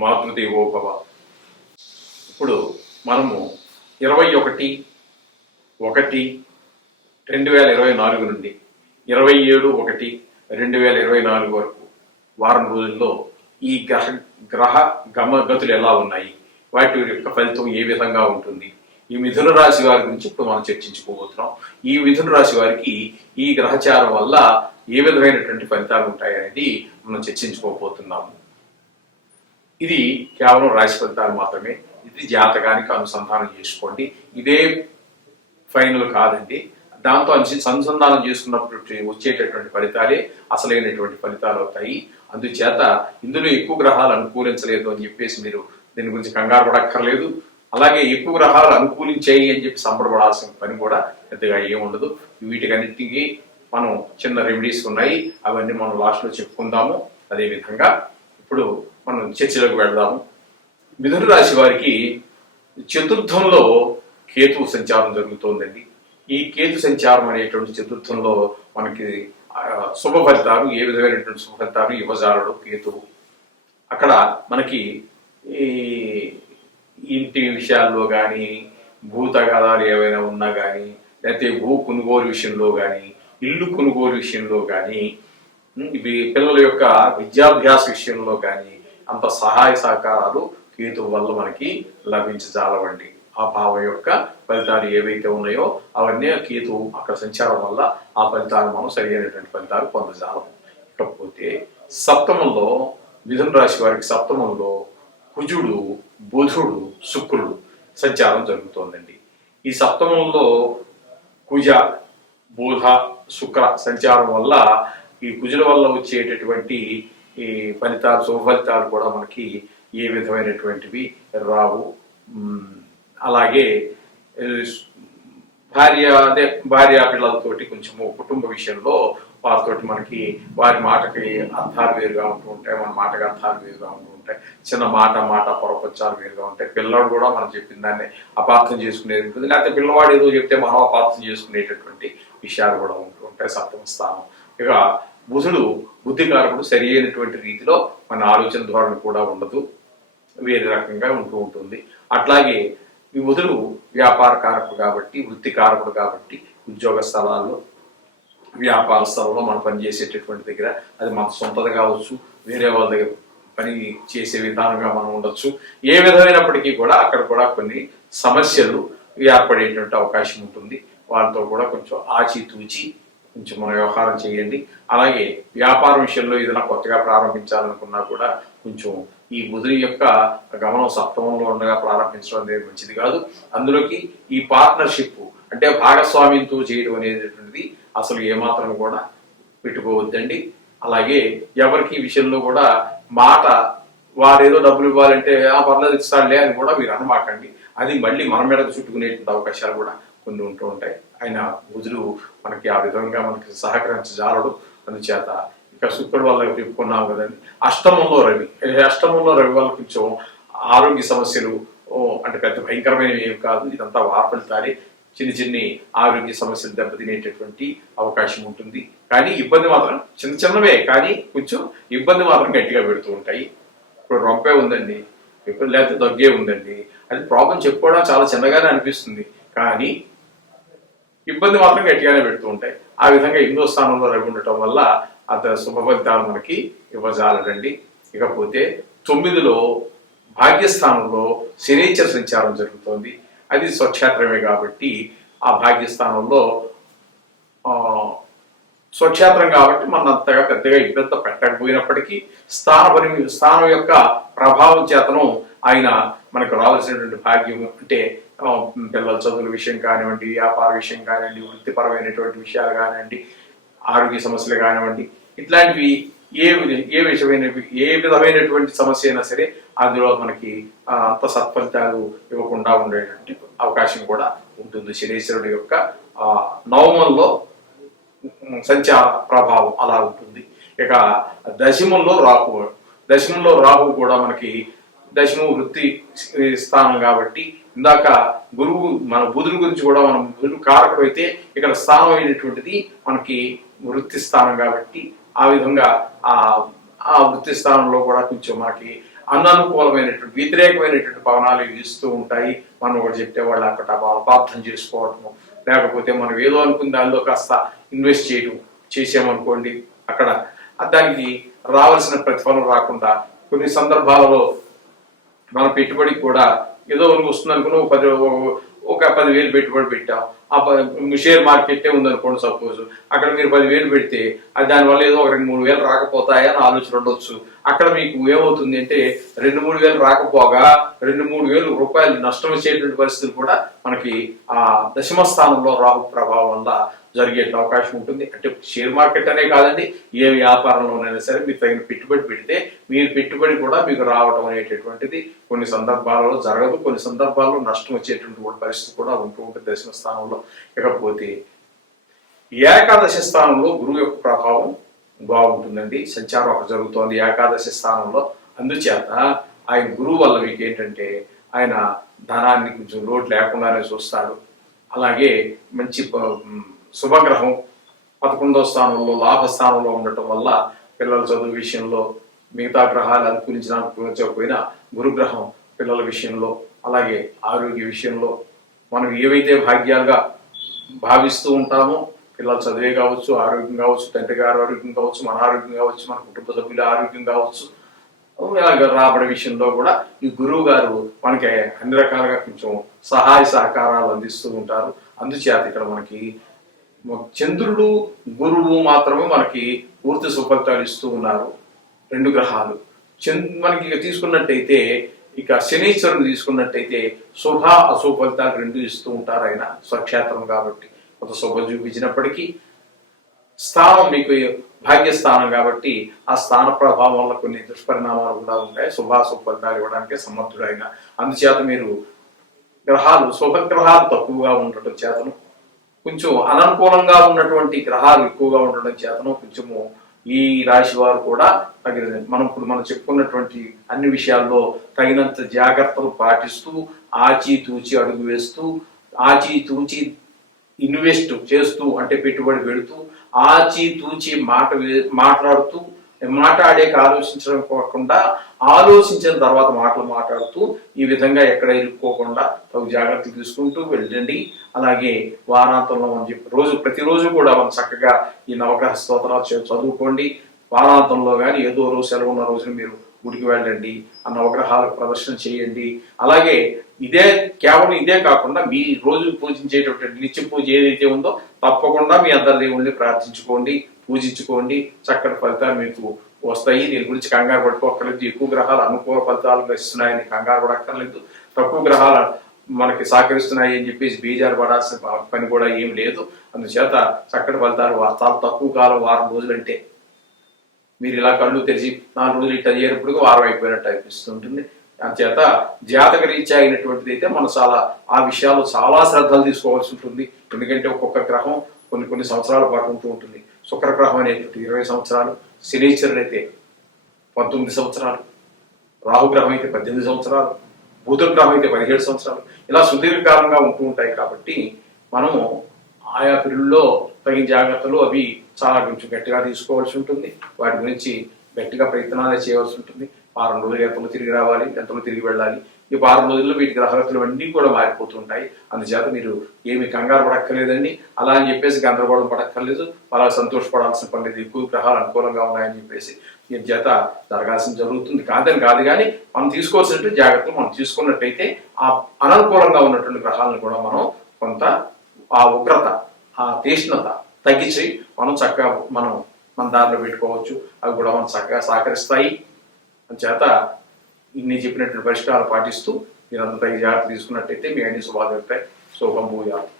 మాతృదేవోభవ. ఇప్పుడు మనము ఇరవై ఒకటి ఒకటి రెండు వేల ఇరవై నాలుగు నుండి ఇరవై ఏడు ఒకటి రెండు వేల ఇరవై నాలుగు వరకు వారం రోజుల్లో ఈ గ్రహ గ్రహ గమగతులు ఎలా ఉన్నాయి? వాటి యొక్క ఫలితం ఏ విధంగా ఉంటుంది? ఈ మిథున రాశి వారి గురించి ఇప్పుడు మనం చర్చించుకోబోతున్నాం. ఈ మిథున రాశి వారికి ఈ గ్రహచారం వల్ల ఏ విధమైనటువంటి ఫలితాలు ఉంటాయి అనేది మనం చర్చించుకోబోతున్నాము. ఇది కేవలం రాశి ఫలితాలు మాత్రమే. ఇది జాతకానికి అనుసంధానం చేసుకోండి. ఇదే ఫైనల్ కాదండి. దాంతో అనుసంధానం చేసుకున్నప్పుడు వచ్చేటటువంటి ఫలితాలే అసలైనటువంటి ఫలితాలు అవుతాయి. అందుచేత ఇందులో ఎక్కువ గ్రహాలు అనుకూలించలేదు అని చెప్పేసి మీరు దీని గురించి కంగారు పడక్కర్లేదు. అలాగే ఎక్కువ గ్రహాలు అనుకూలించాయి అని చెప్పి సంబరపడాల్సిన పని కూడా పెద్దగా ఏముండదు వీటికన్నిటికీ మనం చిన్న రెమెడీస్ ఉన్నాయి. అవన్నీ మనం లాస్ట్లో చెప్పుకుందాము. అదేవిధంగా ఇప్పుడు మనం చర్చలోకి వెళ్దాము మిథున రాశి వారికి చతుర్థంలో కేతు సంచారం జరుగుతోందండి. ఈ కేతు సంచారం అనేటువంటి చతుర్థంలో మనకి శుభ ఫలితాలు ఏ విధమైనటువంటి శుభ ఫలితాలు యువజాలుడు కేతువు. అక్కడ మనకి ఈ ఇంటి విషయాల్లో కానీ భూతగాదాలు ఏవైనా ఉన్నా కానీ లేకపోతే భూ కొనుగోలు విషయంలో కానీ ఇల్లు కొనుగోలు విషయంలో కానీ ఇవి పిల్లల యొక్క విద్యాభ్యాస విషయంలో కానీ అంత సహాయ సహకారాలు కేతు వల్ల మనకి లభించజాలవండి ఆ భావం యొక్క ఫలితాలు ఏవైతే ఉన్నాయో అవన్నీ ఆ కేతు అక్కడ సంచారం వల్ల ఆ ఫలితాలు మనం సరైనటువంటి ఫలితాలు పొందజాలము. ఇకపోతే సప్తమంలో మిథున రాశి వారికి సప్తమంలో కుజుడు బుధుడు శుక్రుడు సంచారం జరుగుతోందండి. ఈ సప్తమంలో కుజ బోధ శుక్ర సంచారం వల్ల ఈ కుజుల వల్ల వచ్చేటటువంటి ఈ ఫలితాలు శుభ ఫలితాలు కూడా మనకి ఏ విధమైనటువంటివి రావు. అలాగే భార్య అదే భార్య పిల్లలతోటి కొంచెము కుటుంబ విషయంలో వారితోటి మనకి వారి మాటకి అర్థాలు వేరుగా ఉంటూ ఉంటాయి మన మాటకి అర్థాలు వేరుగా ఉంటూ ఉంటాయి. చిన్న మాట మాట పొరపచ్చాలు వేరుగా ఉంటాయి. పిల్లడు కూడా మనం చెప్పిన దాన్ని అపార్థం చేసుకునేది ఉంటుంది. లేకపోతే పిల్లవాడు ఏదో చెప్తే మనం అపార్థం చేసుకునేటటువంటి విషయాలు కూడా ఉంటూ ఉంటాయి. సప్తమ స్థానం. ఇక బుధుడు బుద్ధికారకుడు సరి అయినటువంటి రీతిలో మన ఆలోచన ధోరణి కూడా ఉండదు. వేరే రకంగా ఉంటూ ఉంటుంది. అట్లాగే ఈ బుధుడు వ్యాపార కారకుడు కాబట్టి వృత్తి కారకుడు కాబట్టి ఉద్యోగ స్థలాల్లో వ్యాపార స్థలంలో మనం పనిచేసేటటువంటి దగ్గర అది మన సొంతది కావచ్చు వేరే వాళ్ళ దగ్గర పని చేసే విధానంగా మనం ఉండొచ్చు. ఏ విధమైనప్పటికీ కూడా అక్కడ కూడా కొన్ని సమస్యలు ఏర్పడేటువంటి అవకాశం ఉంటుంది. వాళ్ళతో కూడా కొంచెం ఆచితూచి కొంచెం మన వ్యవహారం చేయండి. అలాగే వ్యాపార విషయంలో ఏదైనా కొత్తగా ప్రారంభించాలనుకున్నా కూడా కొంచెం ఈ బుధుని యొక్క గమనం సప్తమంలో ఉండగా ప్రారంభించడం అనేది మంచిది కాదు. అందులోకి ఈ పార్ట్నర్షిప్ అంటే భాగస్వామ్యంతో చేయడం అనేటటువంటిది అసలు ఏమాత్రం కూడా పెట్టుకోవద్దండి. అలాగే ఎవరికి విషయంలో కూడా మాట వారేదో డబ్బులు ఇవ్వాలంటే ఆ పర్లేదు ఇస్తానులే అని కూడా మీరు అనమాకండి. అది మళ్ళీ మన మీద చుట్టుకునేటువంటి అవకాశాలు కూడా కొన్ని ఉంటూ ఉంటాయి. ఆయన బుధుడు మనకి ఆ విధంగా మనకి సహకరించజాలడు. అందుచేత ఇక శుక్రుడు వల్ల చెప్పుకున్నాం కదండి. అష్టమంలో రవి. అష్టమంలో రవి వల్ల కొంచెం ఆరోగ్య సమస్యలు ఓ, అంటే పెద్ద భయంకరమైనవి ఏమి కాదు. ఇదంతా వార్పడతారే చిన్న చిన్ని ఆరోగ్య సమస్యలు దెబ్బతినేటటువంటి అవకాశం ఉంటుంది. కానీ ఇబ్బంది మాత్రం చిన్న చిన్నవే కానీ కొంచెం ఇబ్బంది మాత్రం గట్టిగా పెడుతూ ఉంటాయి. ఇప్పుడు రొంపే ఉందండి ఇప్పుడు లేకపోతే దగ్గే ఉందండి. అది ప్రాబ్లం చెప్పుకోవడం చాలా చిన్నగానే అనిపిస్తుంది. కానీ ఇబ్బంది మాత్రం గట్టిగానే పెడుతూ ఉంటాయి. ఆ విధంగా ఎనిమిదో స్థానంలో రవి ఉండటం వల్ల అంత శుభ ఫలితాలు మనకి ఇవ్వజాలడండి. ఇకపోతే తొమ్మిదిలో భాగ్యస్థానంలో శనీచర సంచారం జరుగుతోంది. అది స్వక్షేత్రమే కాబట్టి ఆ భాగ్యస్థానంలో స్వక్షేత్రం కాబట్టి మన అంతగా పెద్దగా ఇబ్బంది పెట్టకపోయినప్పటికీ స్థాన పరిమి స్థానం యొక్క ప్రభావం చేతను ఆయన మనకు రావాల్సినటువంటి భాగ్యం అంటే పిల్లల చదువుల విషయం కానివ్వండి వ్యాపార విషయం కానివ్వండి వృత్తిపరమైనటువంటి విషయాలు కానివ్వండి ఆరోగ్య సమస్యలు కానివ్వండి ఇట్లాంటివి ఏ ఏ విషయమైన ఏ విధమైనటువంటి సమస్య అయినా సరే అందులో మనకి అంత సత్ఫలితాలు ఇవ్వకుండా ఉండేటువంటి అవకాశం కూడా ఉంటుంది. శనీశ్వరుడు యొక్క ఆ, నవమంలో సంచార ప్రభావం అలా ఉంటుంది. ఇక దశమంలో రాహు దశమంలో రాహు కూడా మనకి దశము వృత్తి స్థానం కాబట్టి ఇందాక గురువు మన బుధుని గురించి కూడా మనం బుధుడు కారకుడు అయితే ఇక్కడ స్థానం అయినటువంటిది మనకి వృత్తి స్థానం కాబట్టి ఆ విధంగా ఆ ఆ వృత్తి స్థానంలో కూడా కొంచెం మనకి అననుకూలమైనటువంటి వ్యతిరేకమైనటువంటి పవనాలు ఇస్తూ ఉంటాయి. మనం ఒకటి చెప్తే వాళ్ళు అక్కడ అపార్థం చేసుకోవటము లేకపోతే మనం ఏదో అనుకున్న దానిలో కాస్త ఇన్వెస్ట్ చేయడం చేసామనుకోండి అక్కడ దానికి రావాల్సిన ప్రతిఫలం రాకుండా కొన్ని సందర్భాలలో మన పెట్టుబడి కూడా ఏదో వస్తుంది అనుకుని ఒక పది ఒక పదివేలు పెట్టుబడి పెట్టాం ఆ షేర్ మార్కెట్టే ఉందనుకోండి సపోజ్. అక్కడ మీరు పదివేలు పెడితే అది దానివల్ల ఏదో ఒక రెండు మూడు వేలు రాకపోతాయని ఆలోచన ఉండొచ్చు. అక్కడ మీకు ఏమవుతుంది అంటే రెండు మూడు వేలు రాకపోగా రెండు మూడు వేలు రూపాయలు నష్టం వచ్చేటువంటి పరిస్థితులు కూడా మనకి ఆ దశమ స్థానంలో రాహు ప్రభావం వల్ల జరిగే అవకాశం ఉంటుంది. అంటే షేర్ మార్కెట్ అనే కాదండి ఏ వ్యాపారంలోనైనా సరే మీరు తగిన పెట్టుబడి పెడితే మీరు పెట్టుబడి కూడా మీకు రావడం అనేటటువంటిది కొన్ని సందర్భాలలో జరగదు. కొన్ని సందర్భాల్లో నష్టం వచ్చేటువంటి పరిస్థితి కూడా ఉంటూ ఉంటుంది దశమ స్థానంలో. ఇకపోతే ఏకాదశి స్థానంలో గురువు యొక్క ప్రభావం బాగుంటుందండి. సంచారం ఒక జరుగుతోంది ఏకాదశి స్థానంలో. అందుచేత ఆయన గురువు వల్ల మీకు ఏంటంటే ఆయన ధనాన్ని కొంచెం లోటు లేకుండానే చూస్తారు. అలాగే మంచి శుభగ్రహం. పదకొండవ స్థానంలో లాభ స్థానంలో ఉండటం వల్ల పిల్లల చదువు విషయంలో మిగతా గ్రహాలు అనుకూలించిన అనుకూలించకపోయినా గురుగ్రహం పిల్లల విషయంలో అలాగే ఆరోగ్య విషయంలో మనం ఏవైతే భాగ్యాలుగా భావిస్తూ ఉంటామో పిల్లల చదివే కావచ్చు ఆరోగ్యం కావచ్చు తండ్రి గారు ఆరోగ్యం కావచ్చు మన ఆరోగ్యం కావచ్చు మన కుటుంబ సభ్యుల ఆరోగ్యం కావచ్చు ఇలాగ రాబడి విషయంలో కూడా ఈ గురువు గారు మనకి అన్ని రకాలుగా కొంచెం సహాయ సహకారాలు అందిస్తూ ఉంటారు. అందుచేత ఇక్కడ మనకి చంద్రుడు గురువు మాత్రమే మనకి పూర్తి సుఫలితాలు ఇస్తూ ఉన్నారు. రెండు గ్రహాలు. చంద్ మనకి ఇక తీసుకున్నట్టయితే ఇక శనీశ్వరుని తీసుకున్నట్టయితే శుభ అశుభ ఫలితాలు రెండు ఇస్తూ ఉంటారు ఆయన స్వక్షేత్రం కాబట్టి. కొంత శుభం చూపించినప్పటికీ స్థానం మీకు భాగ్యస్థానం కాబట్టి ఆ స్థాన ప్రభావం వల్ల కొన్ని దుష్పరిణామాలు కూడా ఉంటాయి. శుభాశుభ ఫలితాలు ఇవ్వడానికి సమర్థుడైన అందుచేత మీరు గ్రహాలు శుభగ్రహాలు తక్కువగా ఉండటం చేతను. కొంచెం అననుకూలంగా ఉన్నటువంటి గ్రహాలు ఎక్కువగా ఉండడం చేతను కొంచెము ఈ రాశి వారు కూడా తగిన మనం ఇప్పుడు మనం చెప్పుకున్నటువంటి అన్ని విషయాల్లో తగినంత జాగ్రత్తలు పాటిస్తూ ఆచి తూచి అడుగు వేస్తూ ఆచి తూచి ఇన్వెస్ట్ చేస్తూ అంటే పెట్టుబడి పెడుతూ ఆచి తూచి మాట వే- మాట్లాడుతూ మాట్లాడేక ఆలోచించడం కాకుండా ఆలోచించిన తర్వాత మాటలు మాట్లాడుతూ ఈ విధంగా ఎక్కడ ఇరుక్కోకుండా తగు జాగ్రత్తలు తీసుకుంటూ వెళ్ళండి. అలాగే వారాంతంలో మనం చెప్పి రోజు ప్రతిరోజు కూడా మనం చక్కగా ఈ నవగ్రహ స్తోత్రాలు చదువుకోండి. వారాంతంలో కానీ ఏదో రోజు సెలవు ఉన్న రోజున మీరు గుడికి వెళ్ళండి ఆ నవగ్రహాలకు ప్రదర్శన చేయండి. అలాగే ఇదే కేవలం ఇదే కాకుండా మీ రోజు పూజించేటటువంటి నిత్య పూజ ఏదైతే ఉందో తప్పకుండా మీ అందరి దేవుణ్ణి ప్రార్థించుకోండి పూజించుకోండి. చక్కటి ఫలితాలు మీకు వస్తాయి. దీని గురించి కంగారు పట్టుకోక్కర్లేదు ఎక్కువ గ్రహాలు అనుకూల ఫలితాలు ఇస్తున్నాయని కంగారు పడక్కర్లేదు. తక్కువ గ్రహాలు మనకి సహకరిస్తున్నాయి అని చెప్పేసి బీజాలు పడాల్సిన పని కూడా ఏం లేదు. అందుచేత చక్కటి ఫలితాలు చాలా తక్కువ కాలం వారం రోజులంటే మీరు ఇలా కళ్ళు తెరిచి నాలుగు రోజులు ఇట్లా చేయనప్పుడు వారం అయిపోయినట్టు అనిపిస్తుంటుంది. అంచేత జాతక రీత్యా అయినటువంటిది అయితే మనం చాలా ఆ విషయాలు చాలా శ్రద్ధలు తీసుకోవాల్సి ఉంటుంది. ఎందుకంటే ఒక్కొక్క గ్రహం కొన్ని కొన్ని సంవత్సరాల పాటు ఉంటూ ఉంటుంది. శుక్రగ్రహం అనేటువంటి ఇరవై సంవత్సరాలు శనీశ్వరుడు అయితే పంతొమ్మిది సంవత్సరాలు రాహుగ్రహం అయితే పద్దెనిమిది సంవత్సరాలు బుధగ్రహం అయితే పదిహేడు సంవత్సరాలు. ఇలా సుదీర్ఘకాలంగా ఉంటూ ఉంటాయి కాబట్టి మనము ఆయా పిల్లల్లో తగిన జాగ్రత్తలు అవి చాలా కొంచెం గట్టిగా తీసుకోవాల్సి ఉంటుంది. వాటి గురించి గట్టిగా ప్రయత్నాలు చేయవలసి ఉంటుంది. వారం రోజులు ఎంతలో తిరిగి రావాలి ఎంతలో తిరిగి వెళ్ళాలి. ఈ వారం రోజుల్లో వీటి గ్రహగతులు అన్నీ కూడా మారిపోతుంటాయి. అందుచేత మీరు ఏమి కంగారు పడక్కర్లేదండి. అలా అని చెప్పేసి గందరగోళం పడక్కర్లేదు. అలా సంతోషపడాల్సిన పని లేదు. ఎక్కువ గ్రహాలు అనుకూలంగా ఉన్నాయని చెప్పేసి ఈ చేత జరగాల్సిన జరుగుతుంది. కాదని కాదు కానీ మనం తీసుకోవాల్సినటువంటి జాగ్రత్తలు మనం తీసుకున్నట్టయితే ఆ అననుకూలంగా ఉన్నటువంటి గ్రహాలను కూడా మనం కొంత ఆ ఉగ్రత ఆ తీష్ణత తగ్గించి మనం చక్కగా మనం మన దారిలో పెట్టుకోవచ్చు. అవి కూడా మనం చక్కగా సహకరిస్తాయి. చేత ఇన్ని చెప్పినటువంటి పరిష్కారాలు పాటిస్తూ మీరు అంత జాగ్రత్త తీసుకున్నట్టయితే మీ అన్ని శుభాలు ఉంటాయి శుభం భూజాలు